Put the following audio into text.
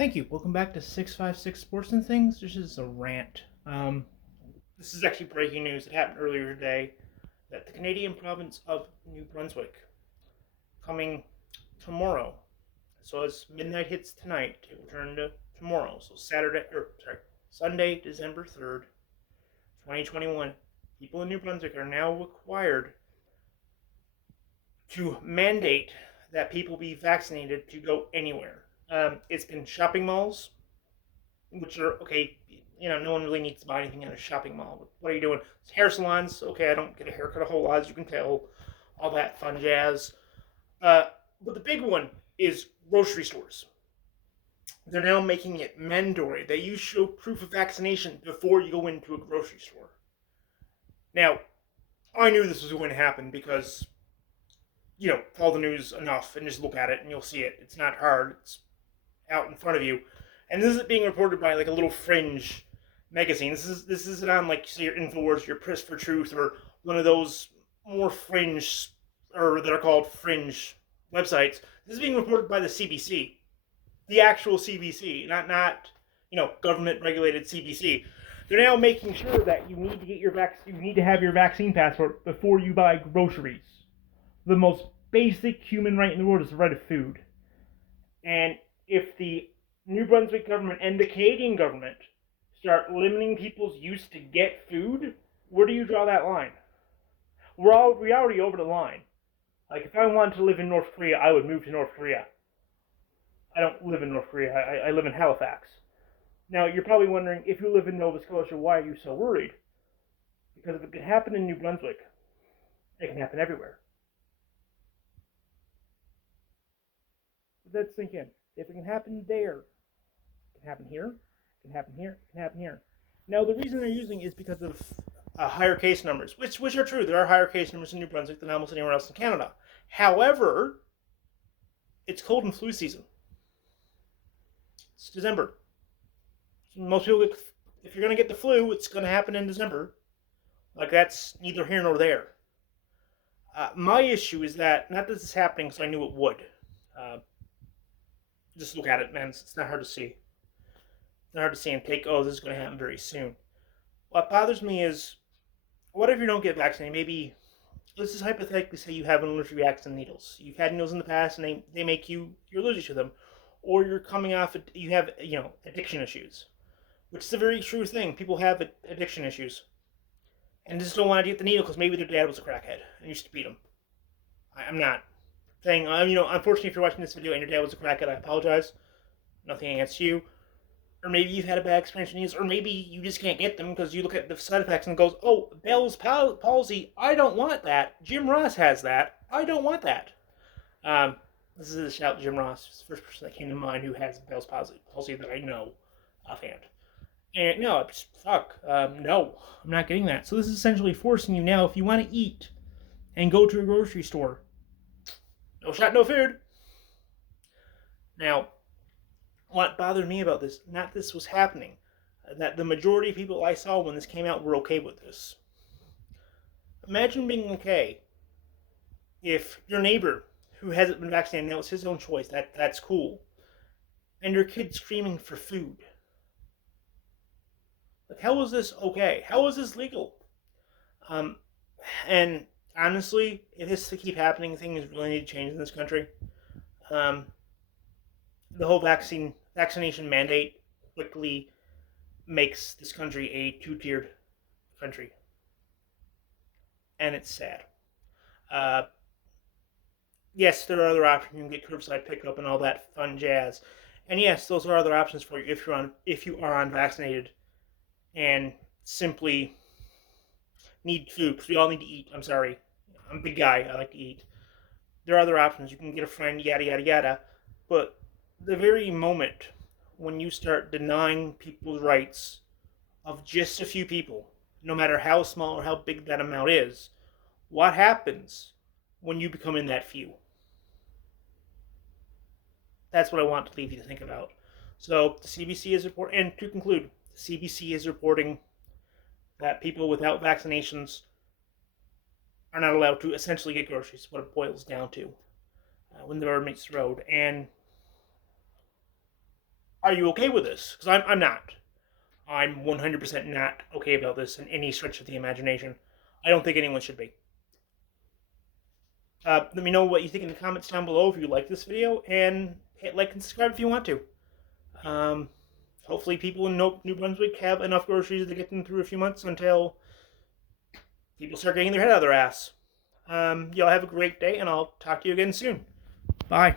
Thank you. Welcome back to 656 Sports and Things. This is a rant. This is actually breaking news. It happened earlier today that the Canadian province of New Brunswick, coming tomorrow, so as midnight hits tonight, it will turn to tomorrow. So Sunday, December 3rd, 2021. People in New Brunswick are now required to mandate that people be vaccinated to go anywhere. It's been shopping malls, which are okay. No one really needs to buy anything in a shopping mall. What are you doing? It's hair salons. Okay, I don't get a haircut a whole lot, as you can tell. All that fun jazz. Uh, but the big one is grocery stores. They're now making it mandatory that you show proof of vaccination before you go into a grocery store. Now, I knew this was going to happen because, follow the news enough and just look at it and you'll see it. It's not hard. It's out in front of you. And this is being reported by like a little fringe magazine. This isn't on like say your Infowars, your Press for Truth, or one of those more fringe or that are called fringe websites. This is being reported by the CBC, the actual CBC, not government regulated CBC. They're now making sure that you need to get your you need to have your vaccine passport before you buy groceries. The most basic human right in the world is the right of food. And if the New Brunswick government and the Canadian government start limiting people's use to get food, where do you draw that line? We're already over the line. Like, if I wanted to live in North Korea, I would move to North Korea. I don't live in North Korea. I live in Halifax. Now, you're probably wondering, if you live in Nova Scotia, why are you so worried? Because if it can happen in New Brunswick, it can happen everywhere. Let's sink in. If it can happen there, it can happen here, it can happen here, it can happen here. Now, the reason they're using is because of higher case numbers, which are true. There are higher case numbers in New Brunswick than almost anywhere else in Canada. However, it's cold and flu season. It's December. Most people, if you're going to get the flu, it's going to happen in December. Like, that's neither here nor there. My issue is that, not that this is happening because I knew it would. Just look at it, man. It's not hard to see. It's not hard to see and take, oh, this is going to happen very soon. What bothers me is, what if you don't get vaccinated? Maybe, let's just hypothetically say you have an allergic reaction to needles. You've had needles in the past and they make you're allergic to them. Or you're coming off, you have, addiction issues. Which is a very true thing. People have addiction issues. And just don't want to get the needle because maybe their dad was a crackhead and used to beat him. I'm not saying, unfortunately, if you're watching this video and your dad was a crackhead, I apologize. Nothing against you. Or maybe you've had a bad experience with needles, or maybe you just can't get them because you look at the side effects and goes, oh, Bell's palsy, I don't want that. Jim Ross has that. I don't want that. This is a shout to Jim Ross, the first person that came to mind who has Bell's palsy that I know offhand. And no, no, I'm not getting that. So this is essentially forcing you now, if you want to eat and go to a grocery store, no shot, no food. Now, what bothered me about this, not this was happening, that the majority of people I saw when this came out were okay with this. Imagine being okay if your neighbor who hasn't been vaccinated, now it's his own choice, that's cool, and your kid's screaming for food. Like, how is this okay? How is this legal? And honestly, if this to keep happening, things really need to change in this country. The whole vaccination mandate quickly makes this country a two-tiered country, and it's sad. Yes, there are other options. You can get curbside pickup and all that fun jazz, and yes, those are other options for you if you are unvaccinated and simply need food, because we all need to eat. I'm sorry. I'm a big guy. I like to eat. There are other options. You can get a friend, yada, yada, yada. But the very moment when you start denying people's rights of just a few people, no matter how small or how big that amount is, what happens when you become in that few? That's what I want to leave you to think about. So the CBC is reporting, and to conclude, the CBC is reporting that people without vaccinations are not allowed to essentially get groceries, what it boils down to when the rubber meets the road. And are you okay with this? Because I'm not. I'm 100% not okay about this in any stretch of the imagination. I don't think anyone should be. Let me know what you think in the comments down below if you like this video, and hit like and subscribe if you want to. Um, Hopefully people in New Brunswick have enough groceries to get them through a few months until people start getting their head out of their ass. Y'all have a great day, and I'll talk to you again soon. Bye.